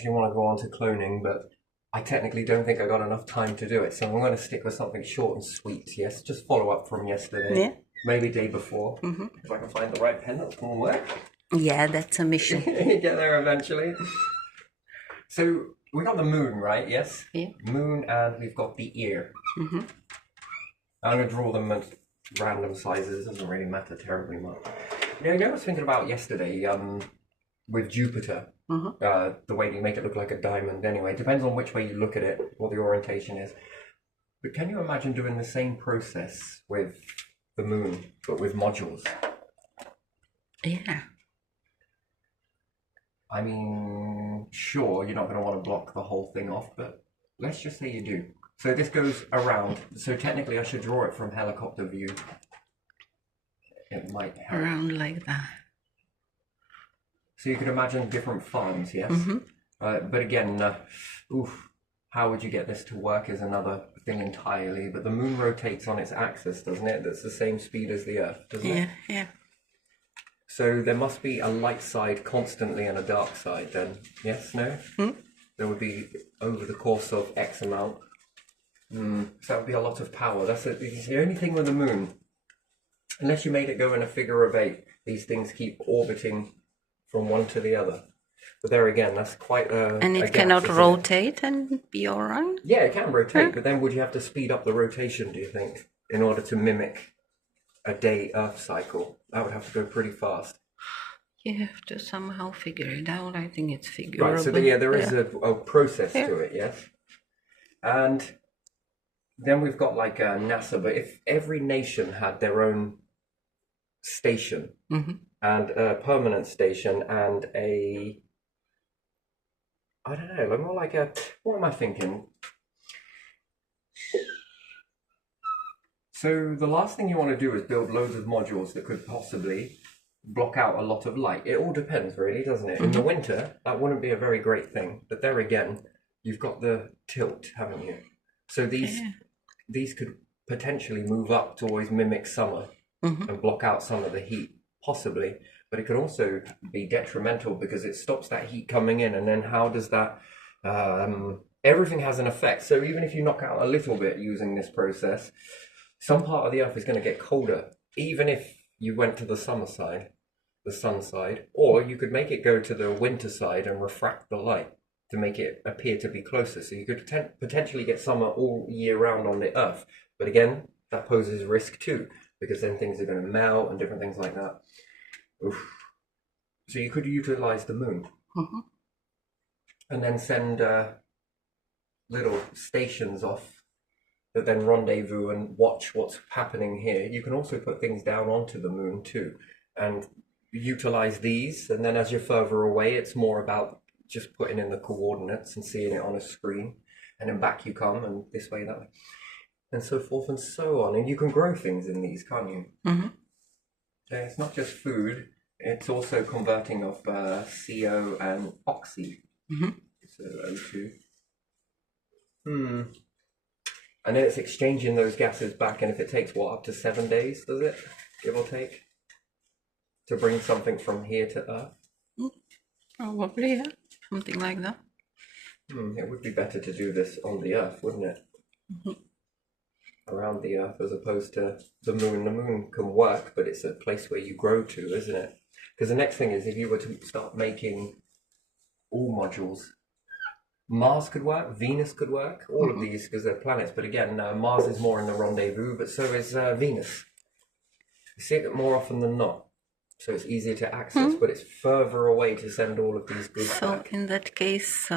actually want to go on to cloning, but I technically don't think I got enough time to do it, so I'm going to stick with something short and sweet. Yes, just follow up from yesterday, Yeah. maybe day before, if I can find the right pen that's going to work. Yeah, that's a mission. Get there eventually. So we got the moon, right? Yes. Yeah. Moon, and we've got the ear. I'm going to draw them at random sizes. It doesn't really matter terribly much. You know, I was thinking about yesterday. With Jupiter, the way you make it look like a diamond. Anyway, it depends on which way you look at it, what the orientation is. But can you imagine doing the same process with the moon, but with modules? Yeah. I mean, sure, you're not going to want to block the whole thing off, but let's just say you do. So this goes around. So technically I should draw it from helicopter view. It might help. Around like that. So you could imagine different farms, yes? But again, how would you get this to work is another thing entirely. But the moon rotates on its axis, doesn't it? That's the same speed as the Earth, doesn't it? Yeah. So there must be a light side constantly and a dark side then. Yes, no? There would be over the course of X amount. So that would be a lot of power. It's the only thing with the moon. Unless you made it go in a figure of 8, these things keep orbiting from one to the other. But there again, that's quite a... And it cannot rotate and be alright? Yeah, it can rotate, but then would you have to speed up the rotation, do you think, in order to mimic a day Earth cycle? That would have to go pretty fast. You have to somehow figure it out. I think it's figurable. Right, so there is a process to it, yes? And then we've got like NASA, but if every nation had their own station, and a permanent station and I don't know, more like what am I thinking? So the last thing you want to do is build loads of modules that could possibly block out a lot of light. It all depends really, doesn't it? In the winter, that wouldn't be a very great thing. But there again, you've got the tilt, haven't you? So these could potentially move up to always mimic summer and block out some of the heat. Possibly, but it could also be detrimental because it stops that heat coming in, and then how does that everything has an effect. So even if you knock out a little bit using this process, some part of the Earth is going to get colder, even if you went to the summer side, the sun side, or you could make it go to the winter side and refract the light to make it appear to be closer. So you could potentially get summer all year round on the Earth, but again, that poses risk too, because then things are going to melt and different things like that. So you could utilize the moon and then send little stations off that then rendezvous and watch what's happening here. You can also put things down onto the moon too and utilize these, and then as you're further away, it's more about just putting in the coordinates and seeing it on a screen, and then back you come, and this way, that way, and so forth and so on. And you can grow things in these, can't you? It's not just food, it's also converting of CO and oxy. So O2. And then it's exchanging those gases back, and if it takes, what, up to 7 days, does it? Give or take? To bring something from here to Earth? Probably, yeah. Something like that. It would be better to do this on the Earth, wouldn't it? Around the Earth, as opposed to the moon. The moon can work, but it's a place where you grow to, isn't it? Because the next thing is, if you were to start making all modules, Mars could work, Venus could work, all of these, because they're planets. But again, Mars is more in the rendezvous, but so is Venus. You see it more often than not. So it's easier to access, but it's further away to send all of these goods back. So in that case,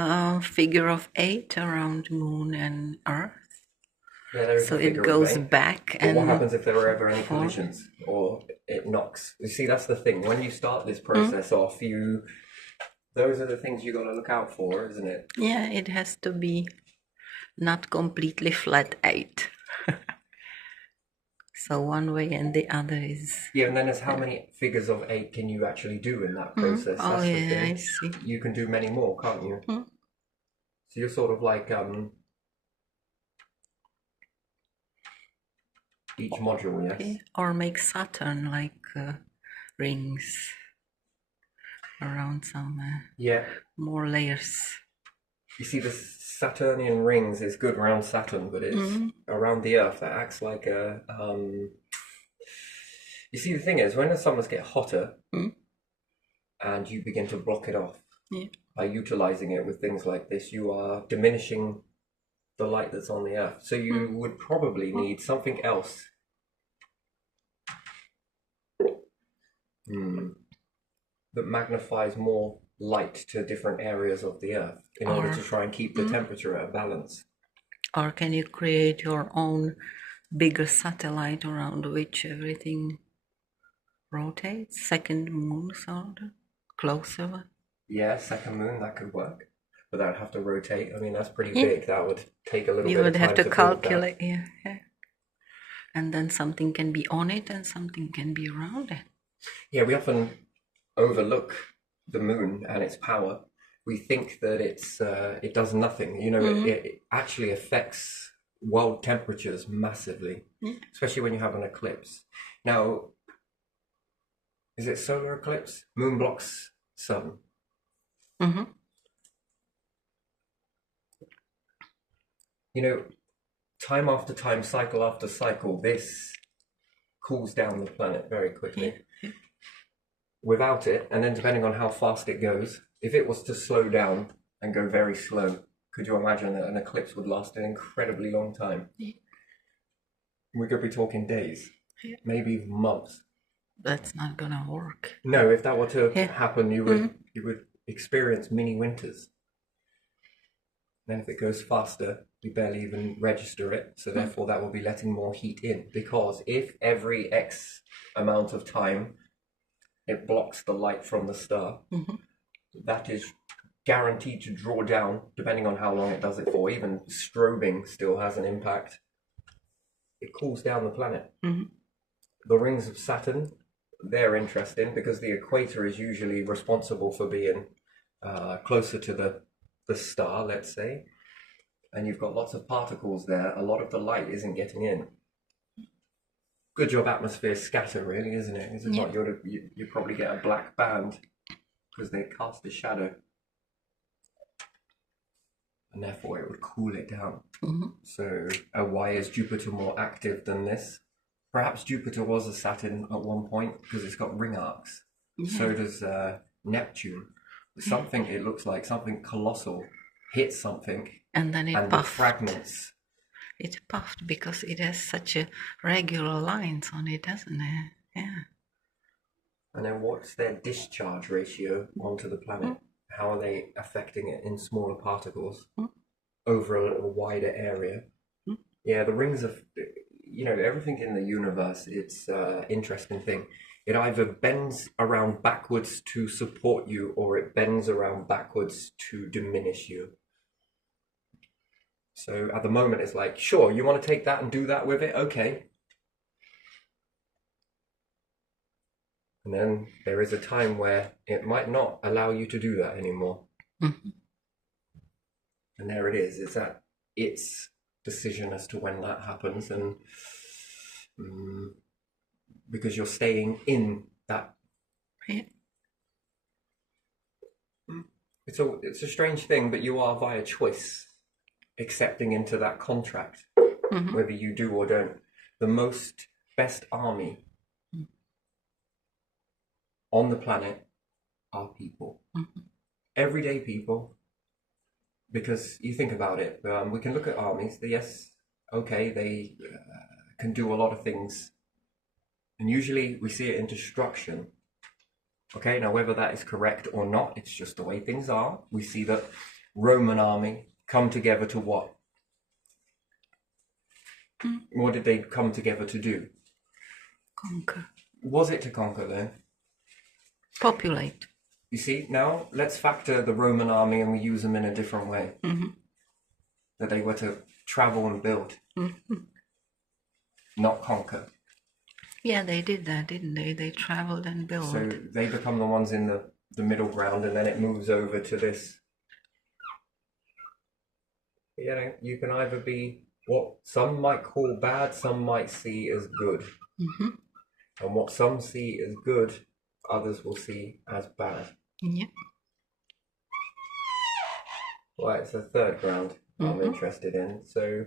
figure of 8 around Moon and Earth. Yeah, there is so a figure it goes of 8. back. But And what happens if there are ever any collisions or it knocks? You see, that's the thing. When you start this process off, those are the things you got to look out for, isn't it? Yeah, it has to be not completely flat 8. So one way and the other is... Yeah, and then there's how many figures of 8 can you actually do in that process? Oh, That's the yeah, thing. I see. You can do many more, can't you? So you're sort of like each module, yes? Okay. Or make Saturn like rings around some Yeah. more layers. You see, the Saturnian rings is good around Saturn, but it's around the Earth that acts like a. You see, the thing is, when the summers get hotter and you begin to block it off by utilizing it with things like this, you are diminishing the light that's on the Earth. So you would probably need something else that magnifies more light to different areas of the Earth in order to try and keep the temperature at a balance. Or can you create your own bigger satellite around which everything rotates? Second moon sort of closer? Yeah, second moon, that could work. But that would have to rotate. I mean, that's pretty big. That would take a little bit of time. You would have to build calculate, yeah. And then something can be on it and something can be around it. Yeah, we often overlook the moon and its power. We think that it does nothing. You know, it actually affects world temperatures massively, especially when you have an eclipse. Now, is it solar eclipse? Moon blocks sun. You know, time after time, cycle after cycle, this cools down the planet very quickly. Without it, and then depending on how fast it goes, if it was to slow down and go very slow, could you imagine that an eclipse would last an incredibly long time? We could be talking days, maybe even months. That's not gonna work. No, if that were to happen, you would experience mini winters. Then if it goes faster, we barely even register it, so therefore that will be letting more heat in. Because if every X amount of time it blocks the light from the star, that is guaranteed to draw down, depending on how long it does it for. Even strobing still has an impact. It cools down the planet. The rings of Saturn, they're interesting because the equator is usually responsible for being closer to the star, let's say, and you've got lots of particles there. A lot of the light isn't getting in. Good job atmosphere scatter, really, isn't it? Is it not? You probably get a black band because they cast a shadow, and therefore it would cool it down. So why is Jupiter more active than this? Perhaps Jupiter was a Saturn at one point because it's got ring arcs. So does Neptune. Something, it looks like something colossal hit something, and then it and puffed. The fragments. It puffed because it has such a regular lines on it, doesn't it? Yeah. And then what's their discharge ratio onto the planet? How are they affecting it in smaller particles over a wider area? Yeah, the rings of, you know, everything in the universe, it's an interesting thing. It either bends around backwards to support you, or it bends around backwards to diminish you. So at the moment, it's like, sure, you want to take that and do that with it? Okay. And then there is a time where it might not allow you to do that anymore. And there it is. It's at its decision as to when that happens. And because you're staying in that. It's a strange thing, but you are via choice accepting into that contract, whether you do or don't. The best army on the planet are people. Everyday people. Because you think about it, we can look at armies. Yes, okay, they can do a lot of things. And usually we see it in destruction. Okay, now whether that is correct or not, it's just the way things are. We see that Roman army come together to what? What did they come together to do? Conquer. Was it to conquer then? Populate. You see, now let's factor the Roman army and we use them in a different way. That they were to travel and build, not conquer. Yeah, they did that, didn't they? They traveled and built. So they become the ones in the middle ground, and then it moves over to this. You know, you can either be what some might call bad, some might see as good. And what some see as good, others will see as bad. Yeah. Well, it's the third ground I'm interested in. So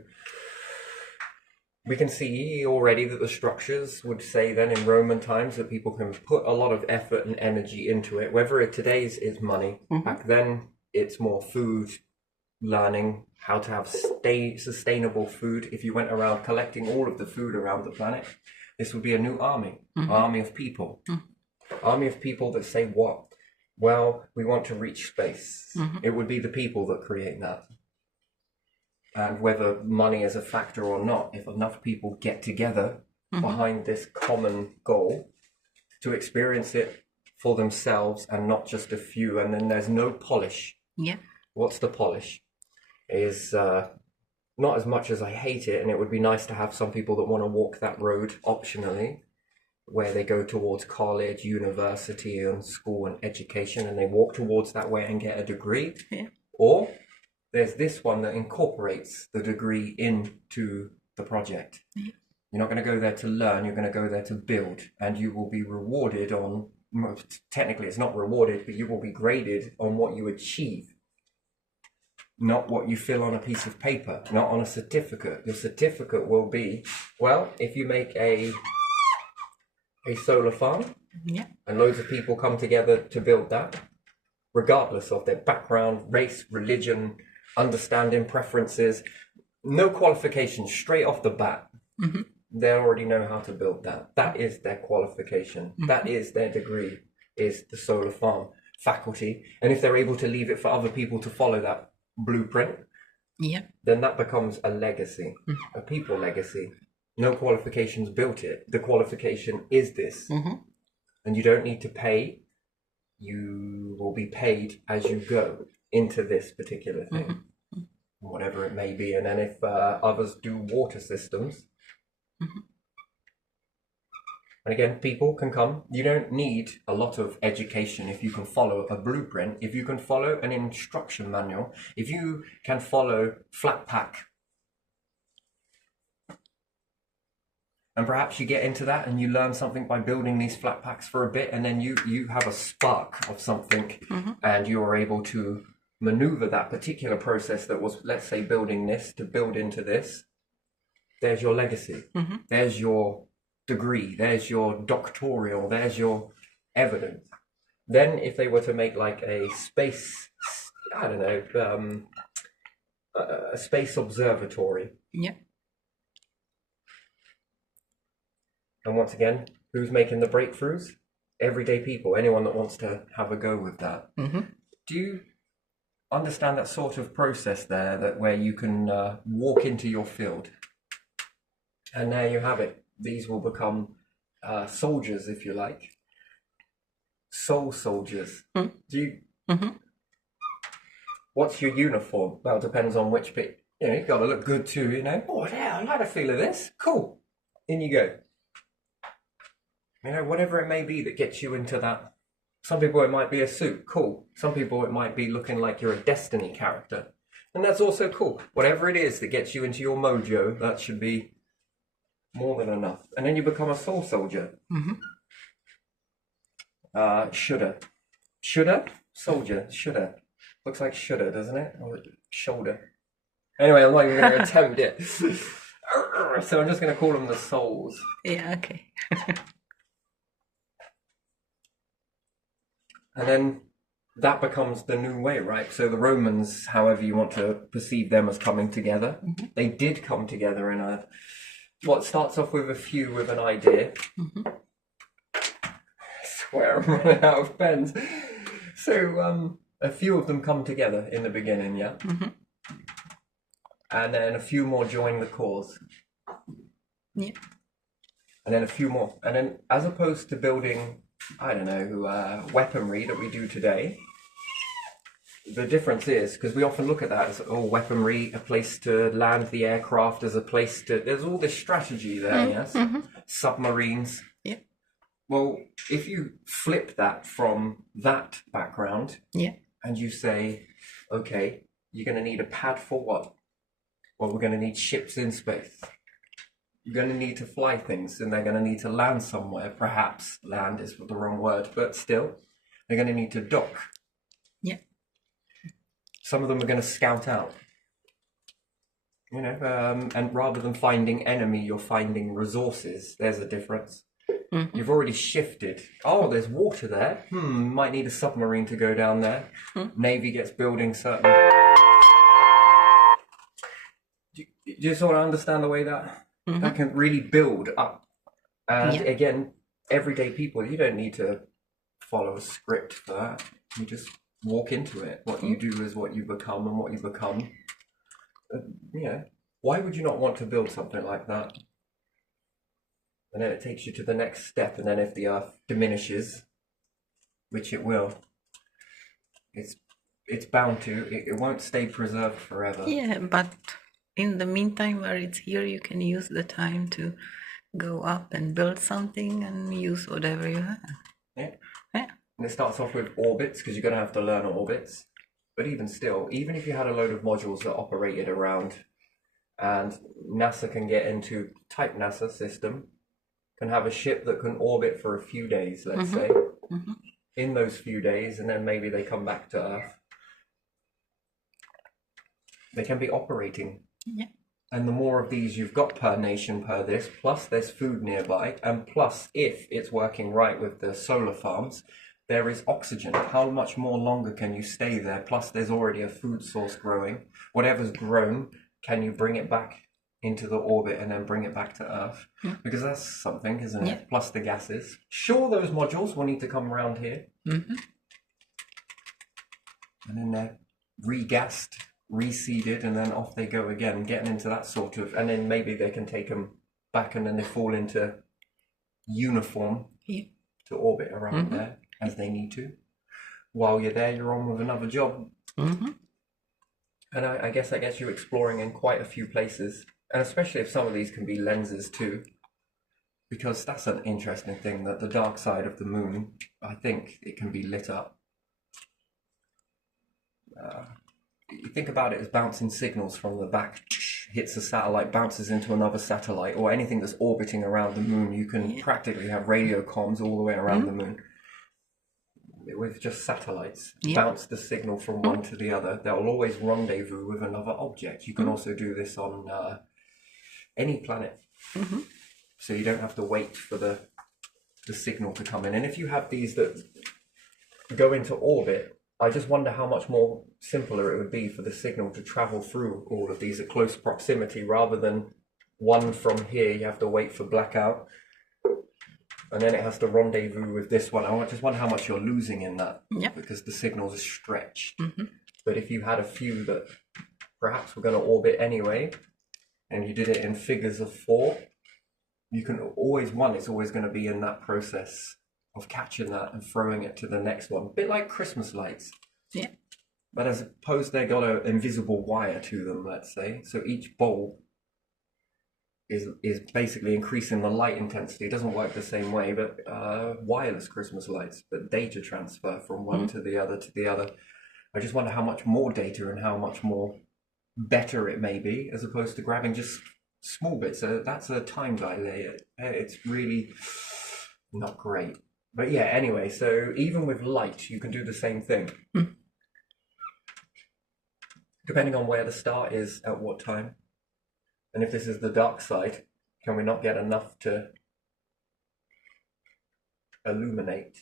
we can see already that the structures would say then in Roman times that people can put a lot of effort and energy into it. Whether it today's is money, back then it's more food, learning how to have sustainable food. If you went around collecting all of the food around the planet, this would be a new army, army of people. Army of people that say what? Well, we want to reach space. It would be the people that create that. And whether money is a factor or not, if enough people get together behind this common goal to experience it for themselves and not just a few, and then there's no polish. Yeah. What's the polish? Is not as much as I hate it, and it would be nice to have some people that want to walk that road optionally, where they go towards college, university, and school and education, and they walk towards that way and get a degree. Yeah. Or there's this one that incorporates the degree into the project. Yeah. You're not going to go there to learn, you're going to go there to build, and you will be rewarded on, technically it's not rewarded, but you will be graded on what you achieve, not what you fill on a piece of paper, not on a certificate. Your certificate will be, well, if you make a solar farm, Yeah. and loads of people come together to build that, regardless of their background, race, religion, understanding, preferences, no qualifications straight off the bat. They already know how to build that. That is their qualification. That is their degree, is the solar farm faculty. And if they're able to leave it for other people to follow that blueprint, Yeah. then that becomes a legacy, a people legacy. No qualifications built it. The qualification is this. And you don't need to pay. You will be paid as you go into this particular thing, whatever it may be. And then if others do water systems, and again, people can come. You don't need a lot of education if you can follow a blueprint, if you can follow an instruction manual, if you can follow flat pack. And perhaps you get into that and you learn something by building these flat packs for a bit, and then you have a spark of something, and you are able to maneuver that particular process that was, let's say, building this to build into this. There's your legacy. There's your degree. There's your doctoral. There's your evidence. Then if they were to make like a space, I don't know, a space observatory. Yeah. And once again, who's making the breakthroughs? Everyday people, anyone that wants to have a go with that. Do you understand that sort of process there, that where you can walk into your field, and there you have it. These will become soldiers, if you like. Soul soldiers. Do you? What's your uniform? Well, it depends on which bit. You know, you've got to look good too. You know. Oh yeah, I like the feel of this. Cool. In you go. You know, whatever it may be that gets you into that. Some people it might be a suit, cool. Some people it might be looking like you're a Destiny character, and that's also cool. Whatever it is that gets you into your mojo, that should be more than enough. And then you become a soul soldier. Shoulda. Soldier. Shoulda. Looks like shoulda, doesn't it? Or shoulder. Anyway, I'm not even going to attempt it. So I'm just going to call them the souls. Yeah. Okay. And then that becomes the new way, right? So the Romans, however you want to perceive them as coming together, they did come together in a, what starts off with a few with an idea. I swear I'm running out of pens. So a few of them come together in the beginning, yeah? And then a few more join the cause. Yeah. And then a few more. And then as opposed to building, I don't know, weaponry that we do today, the difference is, because we often look at that as, oh, weaponry, a place to land the aircraft, as a place to, there's all this strategy there, yes? Submarines. Yeah. Well, if you flip that from that background, Yeah. and you say, okay, you're going to need a pad for what? Well, we're going to need ships in space. You're going to need to fly things, and they're going to need to land somewhere. Perhaps land is the wrong word, but still, they're going to need to dock. Yeah. Some of them are going to scout out. You know, and rather than finding enemy, you're finding resources. There's a difference. You've already shifted. Oh, there's water there. Might need a submarine to go down there. Navy gets building certain. Do you sort of understand the way that that can really build up? And again, everyday people, you don't need to follow a script for that. You just walk into it. What you do is what you become, and what you become. Yeah. Why would you not want to build something like that? And then it takes you to the next step, and then if the earth diminishes, which it will, it's bound to. It won't stay preserved forever. Yeah, but in the meantime, where it's here, you can use the time to go up and build something and use whatever you have. Yeah. Yeah. And it starts off with orbits, because you're going to have to learn orbits. But even still, even if you had a load of modules that operated around, and NASA can get into type NASA system, can have a ship that can orbit for a few days, let's say, in those few days, and then maybe they come back to Earth. They can be operating. Yeah. And the more of these you've got per nation, per this, plus there's food nearby, and plus if it's working right with the solar farms, there is oxygen. How much more longer can you stay there? Plus there's already a food source growing. Whatever's grown, can you bring it back into the orbit and then bring it back to Earth? Because that's something, isn't it? Plus the gases. Sure, those modules will need to come around here. And then they're regassed, reseeded, and then off they go again, getting into that sort of, and then maybe they can take them back and then they fall into uniform to orbit around there as they need to. While you're there, you're on with another job. And I guess that gets you exploring in quite a few places. And especially if some of these can be lenses too. Because that's an interesting thing, that the dark side of the moon, I think it can be lit up. You think about it as bouncing signals from the back, hits a satellite, bounces into another satellite, or anything that's orbiting around the moon. You can practically have radio comms all the way around the moon. With just satellites, bounce the signal from one to the other. They'll always rendezvous with another object. You can also do this on any planet, so you don't have to wait for the signal to come in. And if you have these that go into orbit, I just wonder how much more simpler it would be for the signal to travel through all of these at close proximity, rather than one from here you have to wait for blackout. And then it has to rendezvous with this one. I just wonder how much you're losing in that, because the signals are stretched. But if you had a few that perhaps were going to orbit anyway, and you did it in figures of 4, you can always, it's always going to be in that process of catching that and throwing it to the next one. A bit like Christmas lights. Yeah. But as opposed they've got an invisible wire to them, let's say. So each bulb is basically increasing the light intensity. It doesn't work the same way, but wireless Christmas lights, but data transfer from one to the other to the other. I just wonder how much more data and how much more better it may be, as opposed to grabbing just small bits. So that's a time delay. It's really not great. But yeah, anyway, so even with light, you can do the same thing. Depending on where the star is at what time. And if this is the dark side, can we not get enough to illuminate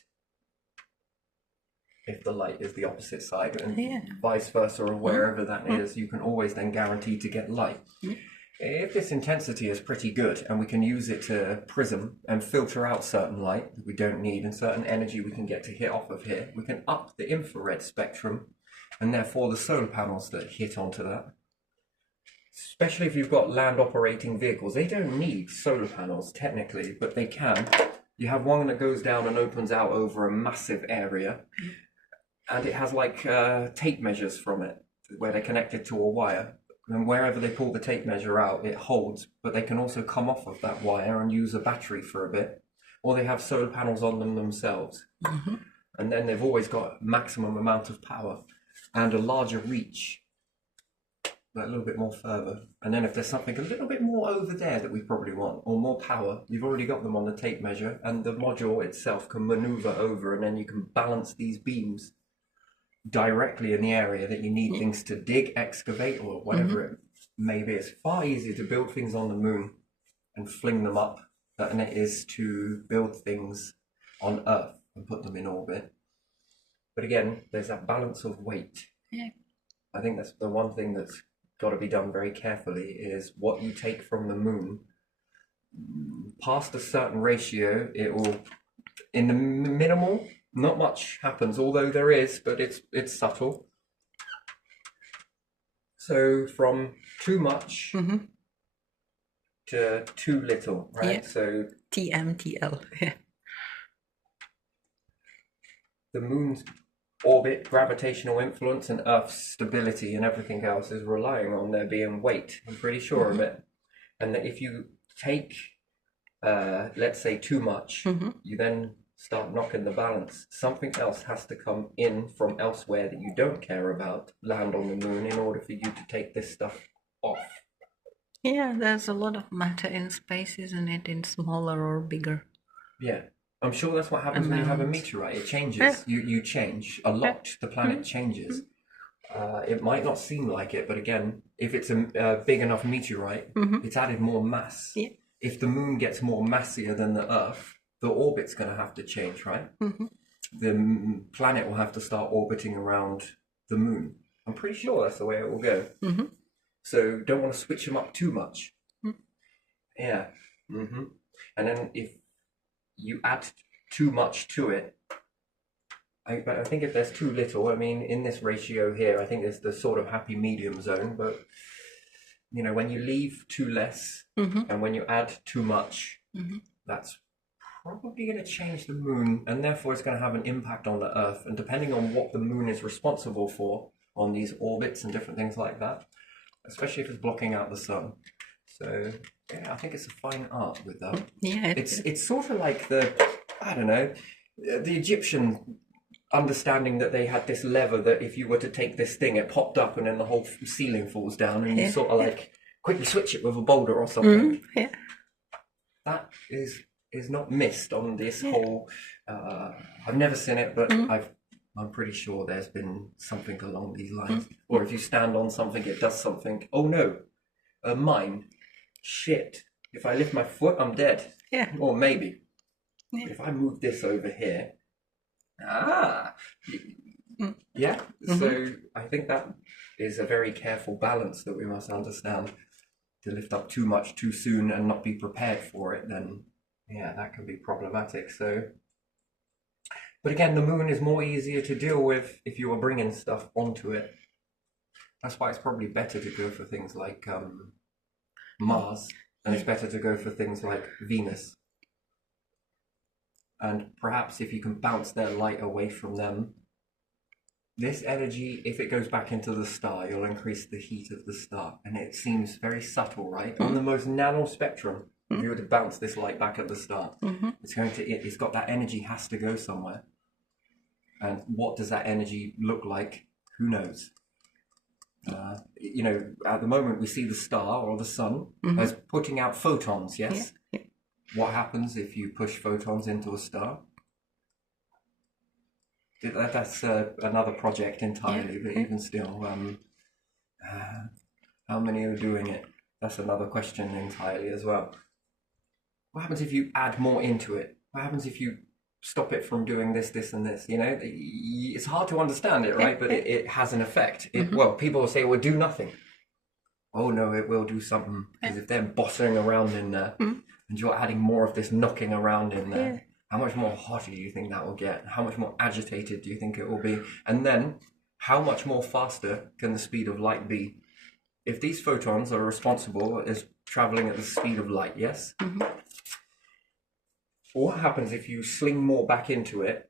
if the light is the opposite side? And vice versa, or wherever that is, you can always then guarantee to get light. If this intensity is pretty good and we can use it to prism and filter out certain light that we don't need and certain energy we can get to hit off of here, we can up the infrared spectrum and therefore the solar panels that hit onto that. Especially if you've got land operating vehicles, they don't need solar panels technically, but they can. You have one that goes down and opens out over a massive area, and it has like tape measures from it where they're connected to a wire. And wherever they pull the tape measure out, it holds, but they can also come off of that wire and use a battery for a bit, or they have solar panels on them themselves. And then they've always got maximum amount of power and a larger reach. A little bit more further, and then if there's something a little bit more over there that we probably want, or more power, you've already got them on the tape measure, and the module itself can maneuver over, and then you can balance these beams directly in the area that you need things to dig, excavate, or whatever it may be. It's far easier to build things on the moon and fling them up than it is to build things on Earth and put them in orbit. But again, there's that balance of weight. Yeah. I think that's the one thing that's got to be done very carefully is what you take from the moon. Past a certain ratio, it will, in the minimal, not much happens, although there is, but it's subtle. So from too much to too little, right? Yeah. So TMTL. Yeah. the moon's orbit, gravitational influence, and Earth's stability and everything else is relying on there being weight. I'm pretty sure of it. And that if you take, let's say, too much, you then start knocking the balance. Something else has to come in from elsewhere that you don't care about, land on the moon in order for you to take this stuff off. Yeah, there's a lot of matter in space, isn't it? In smaller or bigger. Yeah. I'm sure that's what happens when you have a Amounts. meteorite. It changes. Yeah. You change a lot. The planet changes. It might not seem like it, but again, if it's a big enough meteorite, it's added more mass. Yeah. If the moon gets more massier than the Earth, the orbit's going to have to change, right? The planet will have to start orbiting around the moon. I'm pretty sure that's the way it will go. So don't want to switch them up too much. Yeah. And then if you add too much to it, I think if there's too little, I mean, in this ratio here, I think there's the sort of happy medium zone, but you know, when you leave too less and when you add too much, that's probably going to change the moon, and therefore it's going to have an impact on the Earth. And depending on what the moon is responsible for on these orbits and different things like that, especially if it's blocking out the sun. So yeah, I think it's a fine art with that. Yeah, It's sort of like the Egyptian understanding that they had this lever that if you were to take this thing, it popped up and then the whole ceiling falls down, and you sort of like quickly switch it with a boulder or something. yeah. That is not missed on this whole. I've never seen it, but I'm pretty sure there's been something along these lines. Or if you stand on something, it does something. Oh no, a mine. Shit. If I lift my foot, I'm dead. Yeah. Or maybe. Yeah. If I move this over here. Yeah. So I think that is a very careful balance that we must understand. To lift up too much too soon and not be prepared for it, then yeah, that can be problematic. So, but again, the moon is more easier to deal with if you are bringing stuff onto it. That's why it's probably better to go for things like Mars, and it's better to go for things like Venus. And perhaps if you can bounce their light away from them, this energy, if it goes back into the star, you'll increase the heat of the star. And it seems very subtle, right? On the most nano spectrum, if you were to bounce this light back at the star, it's got that energy has to go somewhere. And what does that energy look like? Who knows? You know, at the moment we see the star or the sun as putting out photons, yes? Yeah. What happens if you push photons into a star? That's another project entirely, but even still, how many are doing it? That's another question entirely as well. What happens if you add more into it? What happens if you stop it from doing this, this, and this? You know, it's hard to understand it, right? But it has an effect. Well, people will say it will do nothing. Oh no, it will do something. Because if they're bossing around in there, and you're adding more of this knocking around in there, how much more hotter do you think that will get? How much more agitated do you think it will be? And then, how much more faster can the speed of light be? If these photons are responsible as traveling at the speed of light, yes? What happens if you sling more back into it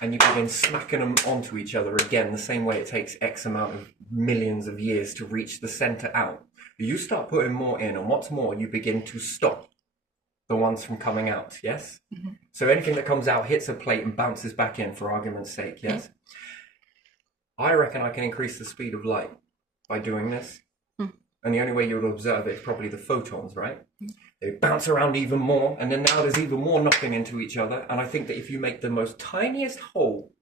and you begin smacking them onto each other again, the same way it takes X amount of millions of years to reach the center out? You start putting more in, and what's more, you begin to stop the ones from coming out, yes? So anything that comes out hits a plate and bounces back in, for argument's sake, yes? I reckon I can increase the speed of light by doing this. And the only way you would observe it is probably the photons, right? They bounce around even more, and then now there's even more knocking into each other. And I think that if you make the most tiniest hole,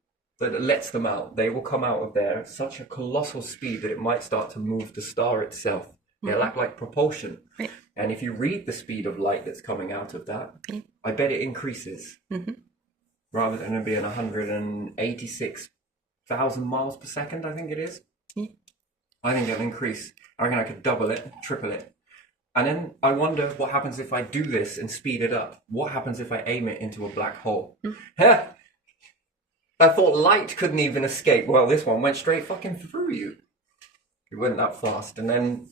that lets them out, they will come out of there at such a colossal speed that it might start to move the star itself. It'll act like propulsion. Right. And if you read the speed of light that's coming out of that, I bet it increases. Rather than it being 186,000 miles per second, I think it is. I think it'll increase. I reckon I could double it, triple it. And then I wonder what happens if I do this and speed it up. What happens if I aim it into a black hole? I thought light couldn't even escape. Well, this one went straight fucking through you. It went that fast. And then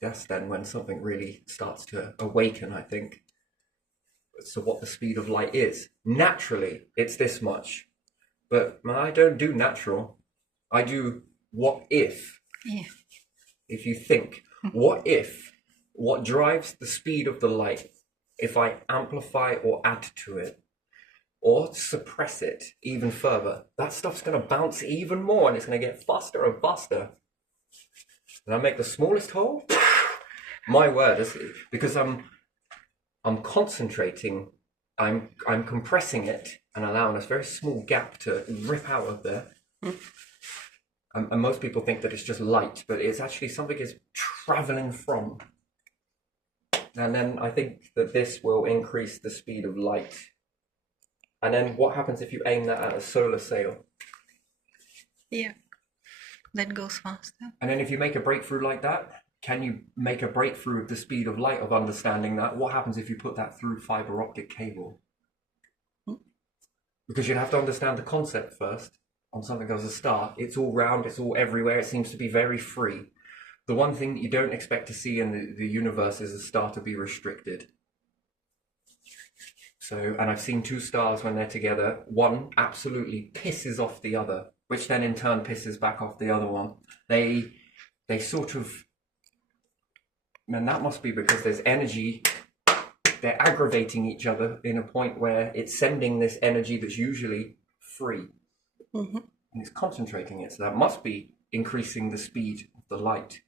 that's then when something really starts to awaken, I think. So what the speed of light is. Naturally, it's this much. But I don't do natural. I do what if. Yeah. If you think, what drives the speed of the light, if I amplify or add to it, or suppress it even further, that stuff's going to bounce even more and it's going to get faster and faster. And I make the smallest hole? My word, because I'm concentrating, I'm compressing it and allowing this very small gap to rip out of there. And most people think that it's just light, but it's actually something is traveling from. And then I think that this will increase the speed of light. And then what happens if you aim that at a solar sail? Yeah. That goes faster. And then if you make a breakthrough like that, can you make a breakthrough with the speed of light of understanding that? What happens if you put that through fiber optic cable? Because you'd have to understand the concept first on something as a star. It's all round, it's all everywhere, it seems to be very free. The one thing that you don't expect to see in the universe is a star to be restricted. So, and I've seen two stars when they're together. One absolutely pisses off the other, which then in turn pisses back off the other one. They sort of, and that must be because there's energy. They're aggravating each other in a point where it's sending this energy that's usually free. And it's concentrating it. So that must be increasing the speed of the light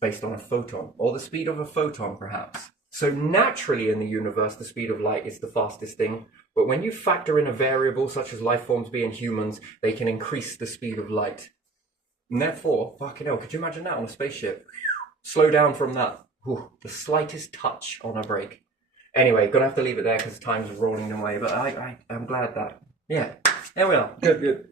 based on a photon, or the speed of a photon perhaps. So naturally in the universe, the speed of light is the fastest thing. But when you factor in a variable such as life forms being humans, they can increase the speed of light. And therefore, fucking hell, could you imagine that on a spaceship? Slow down from that. Whew, the slightest touch on a brake. Anyway, gonna have to leave it there because time's rolling away. But I'm glad that, yeah, there we are. Good.